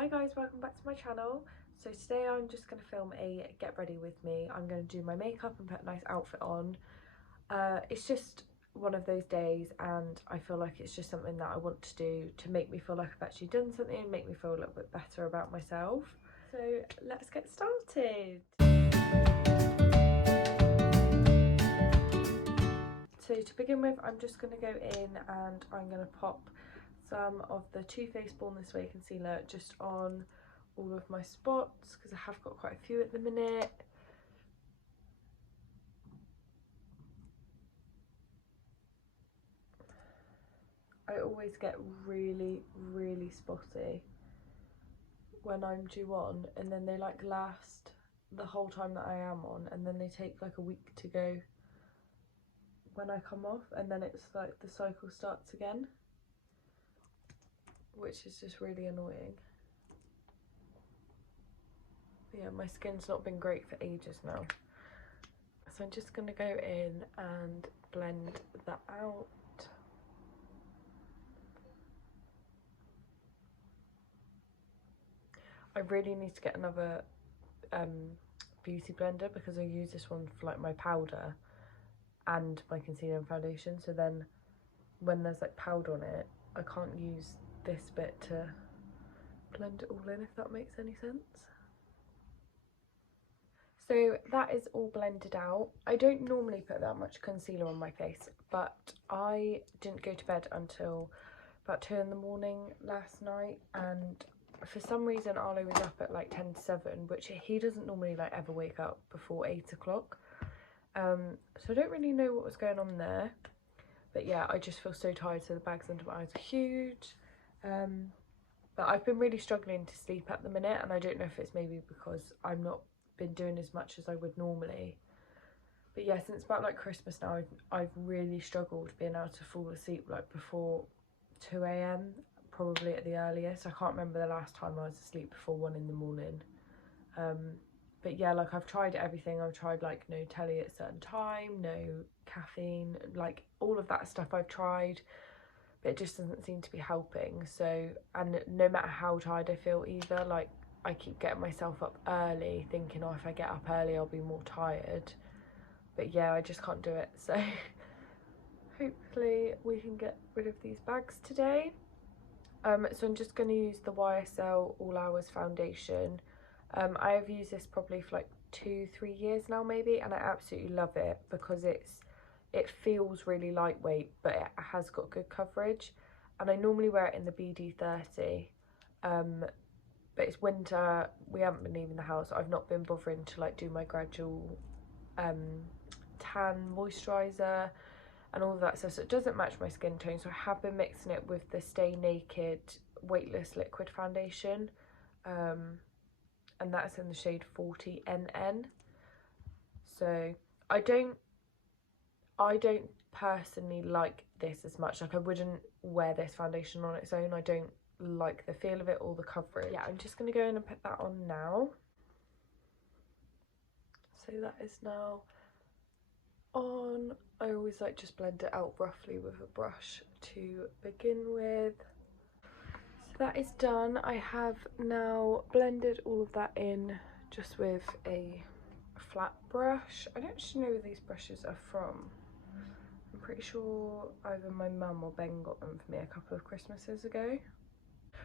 Hi guys, welcome back to my channel. So today I'm just going to film a get ready with me. I'm going to do my makeup and put a nice outfit on. It's just one of those days and I feel like it's just something that I want to do to make me feel like I've actually done something and make me feel a little bit better about myself. So let's get started. So to begin with, I'm just going to go in and I'm going to pop some of the Too Faced Born This Way concealer just on all of my spots because I have got quite a few at the minute. I always get really spotty when I'm due on, and then they like last the whole time that I am on, and then they take like a week to go when I come off, and then it's like the cycle starts again, which is just really annoying. But yeah, my skin's not been great for ages now. So I'm just going to go in and blend that out. I really need to get another beauty blender because I use this one for like my powder and my concealer and foundation. So then when there's like powder on it, I can't use this bit to blend it all in, if that makes any sense. So that is all blended out. I don't normally put that much concealer on my face, but I didn't go to bed until about 2 in the morning last night, and for some reason Arlo was up at like 10 to 7, which he doesn't normally like ever wake up before 8 o'clock. So I don't really know what was going on there, but yeah, I just feel so tired, so the bags under my eyes are huge. But I've been really struggling to sleep at the minute, and I don't know if it's maybe because I'm not been doing as much as I would normally. But yeah, since about like Christmas now, I've really struggled being able to fall asleep like before 2 AM, probably at the earliest. I can't remember the last time I was asleep before 1 in the morning. But yeah, like I've tried everything. I've tried like no telly at a certain time, no caffeine, like all of that stuff I've tried, but it just doesn't seem to be helping. So, and no matter how tired I feel either, like I keep getting myself up early thinking, oh, if I get up early I'll be more tired, but yeah, I just can't do it. So hopefully we can get rid of these bags today. So I'm just going to use the YSL All Hours foundation. I have used this probably for like 2-3 years now maybe, and I absolutely love it because it feels really lightweight, but it has got good coverage, and I normally wear it in the BD30. But it's winter, we haven't been leaving the house, I've not been bothering to like do my gradual tan moisturiser and all of that stuff, so it doesn't match my skin tone. So I have been mixing it with the Stay Naked Weightless Liquid Foundation, and that's in the shade 40NN. So I don't personally like this as much. Like I wouldn't wear this foundation on its own. I don't like the feel of it or the coverage. Yeah, I'm just going to go in and put that on now. So that is now on. I always like just blend it out roughly with a brush to begin with. So that is done. I have now blended all of that in just with a flat brush. I don't actually know where these brushes are from. I'm pretty sure either my mum or Ben got them for me a couple of Christmases ago,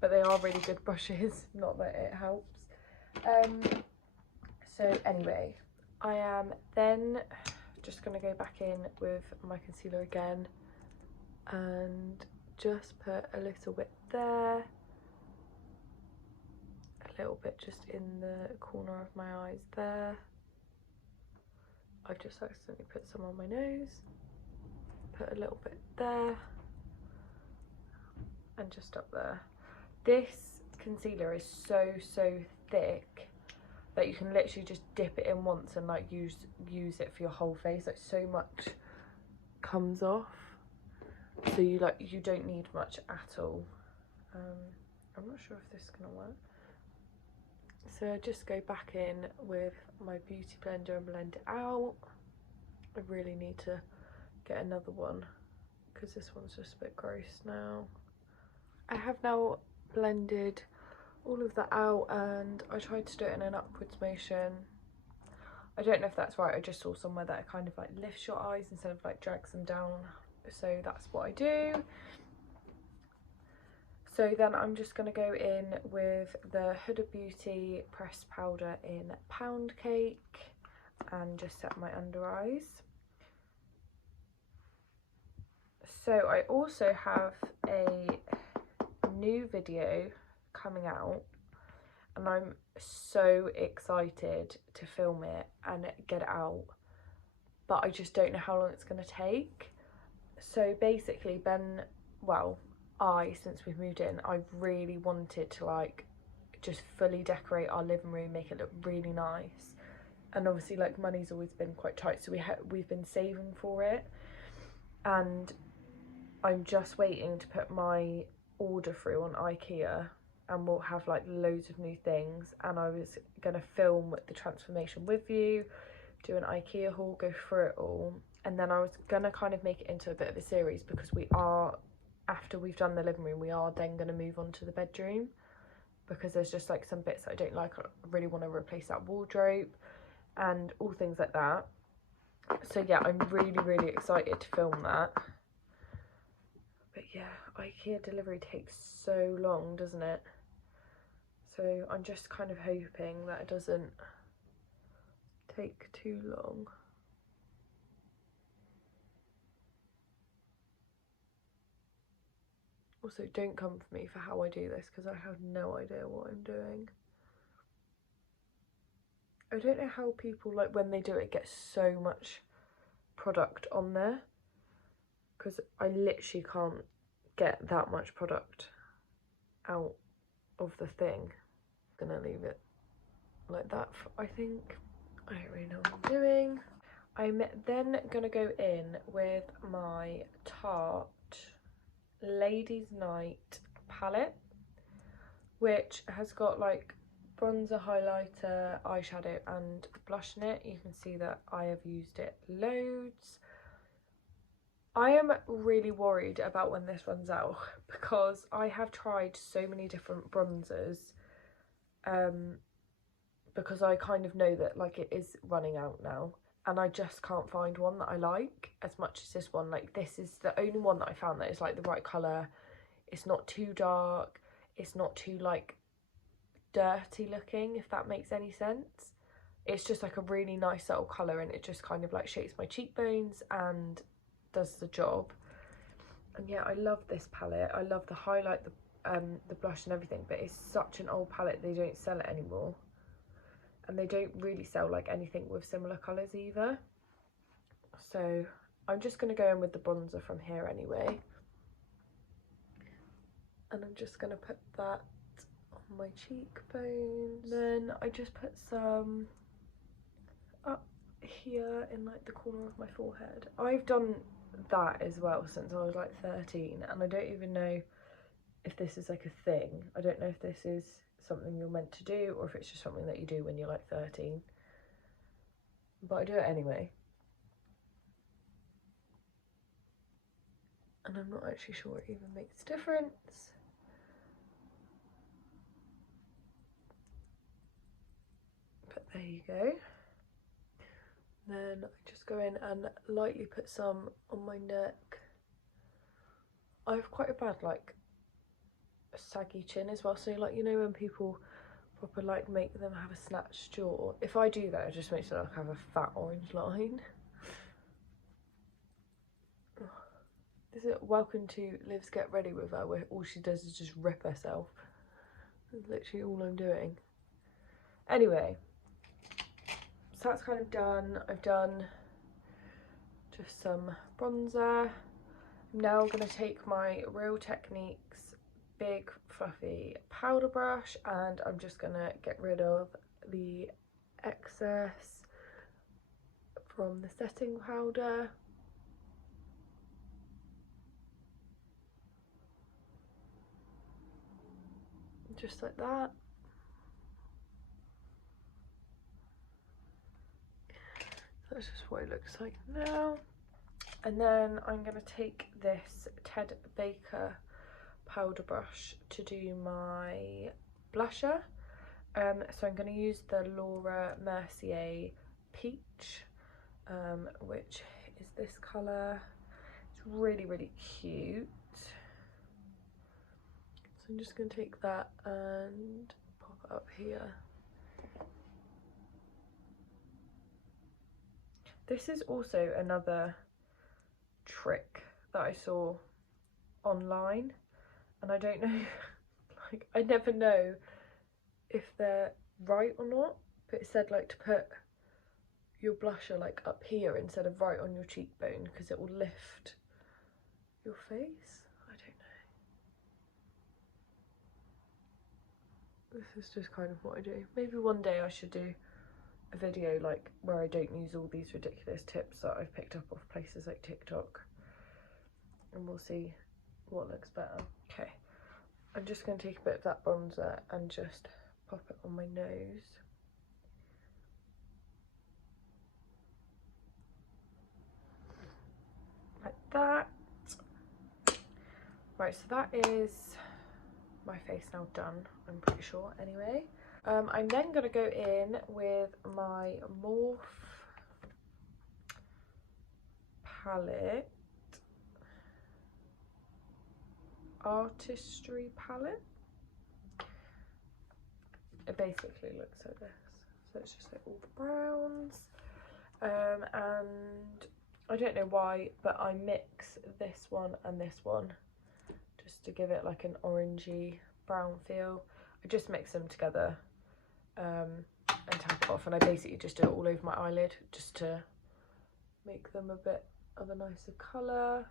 but they are really good brushes, not that it helps. So anyway, I am then just going to go back in with my concealer again and just put a little bit there, a little bit just in the corner of my eyes there. I've just accidentally put some on my nose, put a little bit there, and just up there. This concealer is so thick that you can literally just dip it in once and like use it for your whole face. Like so much comes off, so you don't need much at all. I'm not sure if this is gonna work. So I just go back in with my beauty blender and blend it out. I really need to get another one because this one's just a bit gross now. I have now blended all of that out, and I tried to do it in an upwards motion. I don't know if that's right, I just saw somewhere that it kind of like lifts your eyes instead of like drags them down, so that's what I do. So then I'm just going to go in with the Huda Beauty pressed powder in Pound Cake and just set my under eyes. So I also have a new video coming out, and I'm so excited to film it and get it out, but I just don't know how long it's going to take. So basically since we've moved in, I've really wanted to like just fully decorate our living room, make it look really nice, and obviously like money's always been quite tight, so we've been saving for it, and I'm just waiting to put my order through on IKEA, and we'll have like loads of new things, and I was gonna film the transformation with you, do an IKEA haul, go through it all, and then I was gonna kind of make it into a bit of a series, because after we've done the living room, we are then going to move on to the bedroom, because there's just like some bits that I don't like. I really want to replace that wardrobe and all things like that. So yeah, I'm really excited to film that. But yeah, IKEA delivery takes so long, doesn't it? So I'm just kind of hoping that it doesn't take too long. Also, don't come for me for how I do this, because I have no idea what I'm doing. I don't know how people, like, when they do it, get so much product on there, because I literally can't get that much product out of the thing. I'm gonna leave it like that I think. I don't really know what I'm doing. I'm then gonna go in with my Tarte Ladies Night palette, which has got like bronzer, highlighter, eyeshadow and blush in it. You can see that I have used it loads. I am really worried about when this runs out, because I have tried so many different bronzers, because I kind of know that like it is running out now, and I just can't find one that I like as much as this one. Like, this is the only one that I found that is like the right colour. It's not too dark, it's not too like dirty looking, if that makes any sense. It's just like a really nice subtle colour, and it just kind of like shapes my cheekbones and does the job. And yeah, I love this palette. I love the highlight, the blush and everything, but it's such an old palette, they don't sell it anymore, and they don't really sell like anything with similar colours either. So I'm just going to go in with the bronzer from here anyway, and I'm just going to put that on my cheekbones. Then I just put some up here in like the corner of my forehead. I've done that as well since I was like 13, and I don't even know if this is like a thing. I don't know if this is something you're meant to do, or if it's just something that you do when you're like 13, but I do it anyway. And I'm not actually sure it even makes a difference. But there you go. Then I just go in and lightly put some on my neck. I have quite a bad like saggy chin as well, so like, you know when people proper like make them have a snatched jaw, if I do that it just makes it look like I have a fat orange line. This is welcome to Liv's Get Ready With Her, where all she does is just rip herself. That's literally all I'm doing. Anyway, so that's kind of done. I've done just some bronzer. I'm now going to take my Real Techniques big fluffy powder brush, and I'm just going to get rid of the excess from the setting powder. Just like that. That's just what it looks like now. And then I'm going to take this Ted Baker powder brush to do my blusher. So I'm going to use the Laura Mercier Peach, which is this colour. It's really, really cute. So I'm just going to take that and pop it up here. This is also another trick that I saw online, and I don't know, like, I never know if they're right or not, but it said like to put your blusher like up here instead of right on your cheekbone because it will lift your face. I don't know. This is just kind of what I do. Maybe one day I should do a video like where I don't use all these ridiculous tips that I've picked up off places like TikTok, and we'll see what looks better. Okay, I'm just going to take a bit of that bronzer and just pop it on my nose. Like that. Right, so that is my face now done, I'm pretty sure anyway. I'm then going to go in with my Morphe palette, artistry palette. It basically looks like this. So it's just like all the browns. And I don't know why, but I mix this one and this one just to give it like an orangey brown feel. I just mix them together and tap it off, and I basically just do it all over my eyelid just to make them a bit of a nicer colour.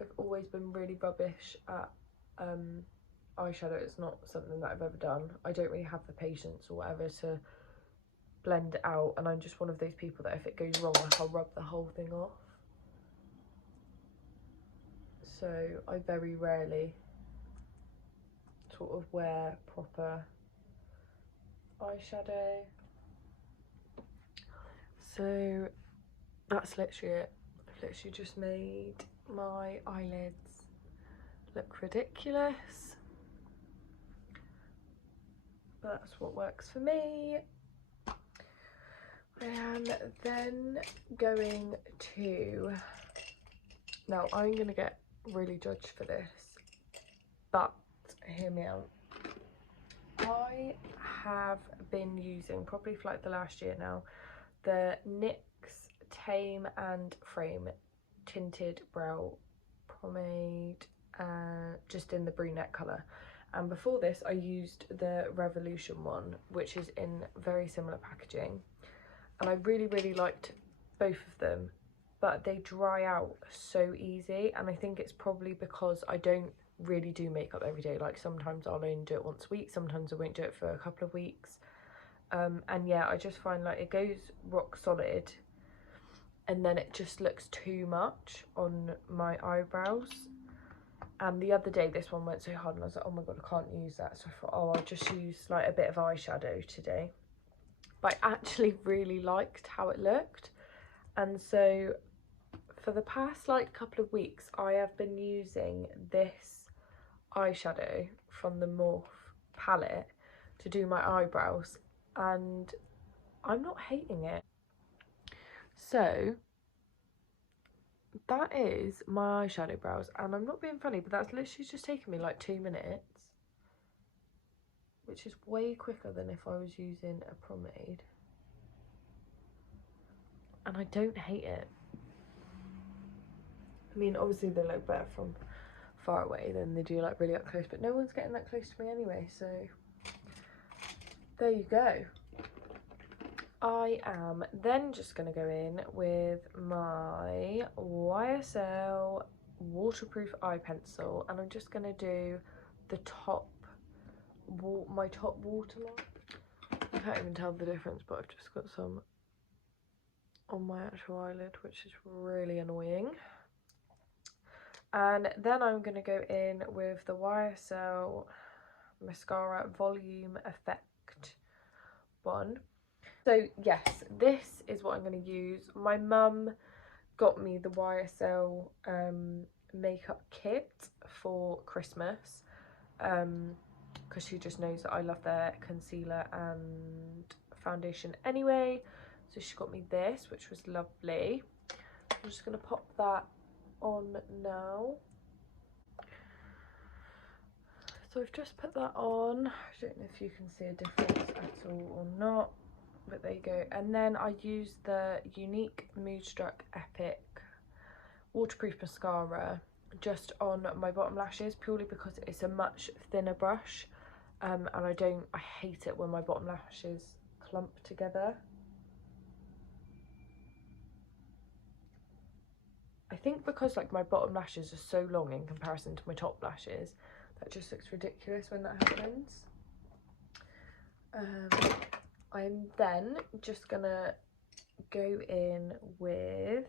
I've always been really rubbish at eyeshadow. It's not something that I've ever done. I don't really have the patience or whatever to blend it out, and I'm just one of those people that if it goes wrong, like, I'll rub the whole thing off. So I very rarely sort of wear proper eyeshadow. So that's literally it. I've literally just made my eyelids look ridiculous, but that's what works for me. I am then going to, now I'm going to get really judged for this, but hear me out. I have been using, probably for like the last year now, the NYX Tame and Frame tinted brow pomade, just in the brunette colour. And before this I used the Revolution one, which is in very similar packaging, and I really, really liked both of them, but they dry out so easy, and I think it's probably because I don't really do makeup every day. Like, sometimes I'll only do it once a week, sometimes I won't do it for a couple of weeks, and yeah, I just find like it goes rock solid and then it just looks too much on my eyebrows. And the other day this one went so hard and I was like, oh my god, I can't use that, so I thought, oh, I'll just use like a bit of eyeshadow today. But I actually really liked how it looked, and so for the past like couple of weeks I have been using this eyeshadow from the Morphe palette to do my eyebrows, and I'm not hating it. So that is my eyeshadow brows, and I'm not being funny, but that's literally just taken me like 2 minutes, which is way quicker than if I was using a pomade, and I don't hate it. I mean, obviously they look better from far away than they do like really up close, but no one's getting that close to me anyway, so there you go. I am then just going to go in with my YSL waterproof eye pencil, and I'm just going to do the top, my top waterline. I can't even tell the difference, but I've just got some on my actual eyelid, which is really annoying. And then I'm going to go in with the YSL Mascara Volume Effect one. So yes, this is what I'm going to use. My mum got me the YSL makeup kit for Christmas, because because she just knows that I love their concealer and foundation anyway. So she got me this, which was lovely. I'm just going to pop that on now. So I've just put that on. I don't know if you can see a difference at all or not, but there you go. And then I use the Unique Moodstruck Epic waterproof mascara just on my bottom lashes, purely because it's a much thinner brush, and I hate it when my bottom lashes clump together. I think because like my bottom lashes are so long in comparison to my top lashes, that just looks ridiculous when that happens. I'm then just gonna go in with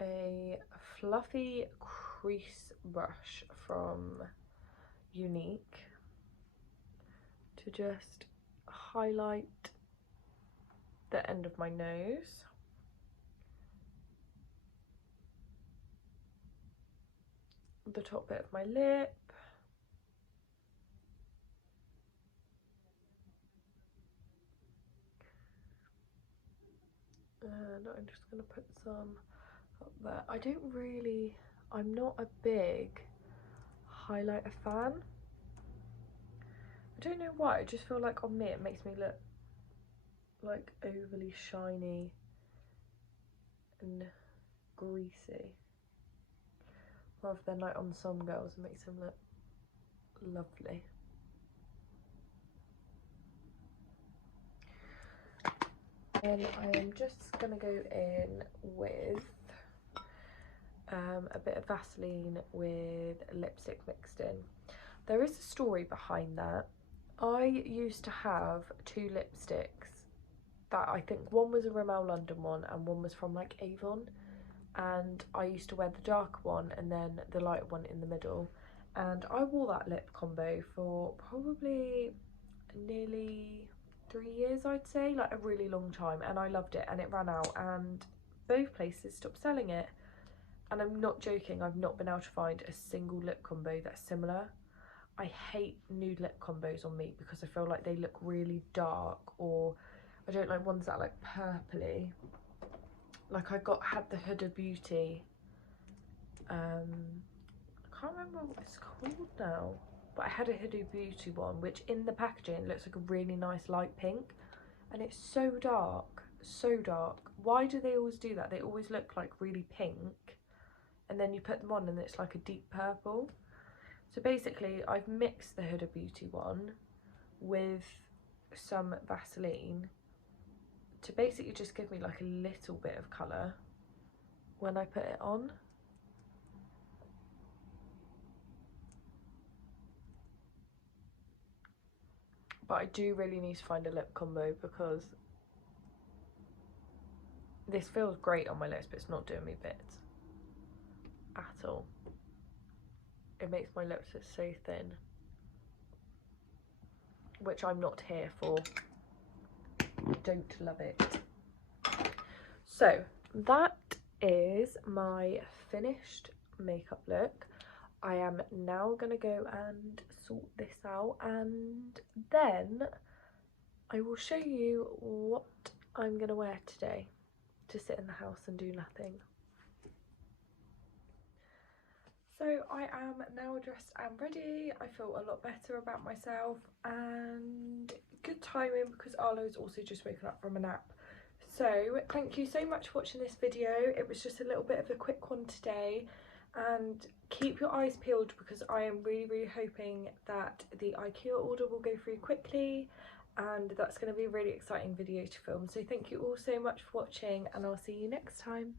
a fluffy crease brush from Unique to just highlight the end of my nose. The top bit of my lip. And I'm just going to put some up there. I'm not a big highlighter fan. I don't know why, I just feel like on me it makes me look like overly shiny and greasy, rather than like on some girls it makes them look lovely. And I am just going to go in with a bit of Vaseline with lipstick mixed in. There is a story behind that. I used to have two lipsticks that I think one was a Rimmel London one and one was from like Avon, and I used to wear the dark one and then the light one in the middle, and I wore that lip combo for probably nearly 3 years, I'd say, like a really long time, and I loved it, and it ran out and both places stopped selling it. And I'm not joking, I've not been able to find a single lip combo that's similar. I hate nude lip combos on me because I feel like they look really dark, or I don't like ones that are like purpley. Like I had the Huda Beauty, I can't remember what it's called now, but I had a Huda Beauty one, which in the packaging looks like a really nice light pink, and it's so dark, so dark. Why do they always do that? They always look like really pink, and then you put them on and it's like a deep purple. So basically I've mixed the Huda Beauty one with some Vaseline to basically just give me like a little bit of colour when I put it on. But I do really need to find a lip combo because this feels great on my lips, but it's not doing me bits at all. It makes my lips look so thin, which I'm not here for. I don't love it. So that is my finished makeup look. I am now going to go and sort this out, and then I will show you what I'm going to wear today to sit in the house and do nothing. So I am now dressed and ready. I feel a lot better about myself, and good timing because Arlo's also just woken up from a nap. So thank you so much for watching this video. It was just a little bit of a quick one today, and keep your eyes peeled because I am really hoping that the IKEA order will go through quickly, and that's going to be a really exciting video to film. So thank you all so much for watching, and I'll see you next time.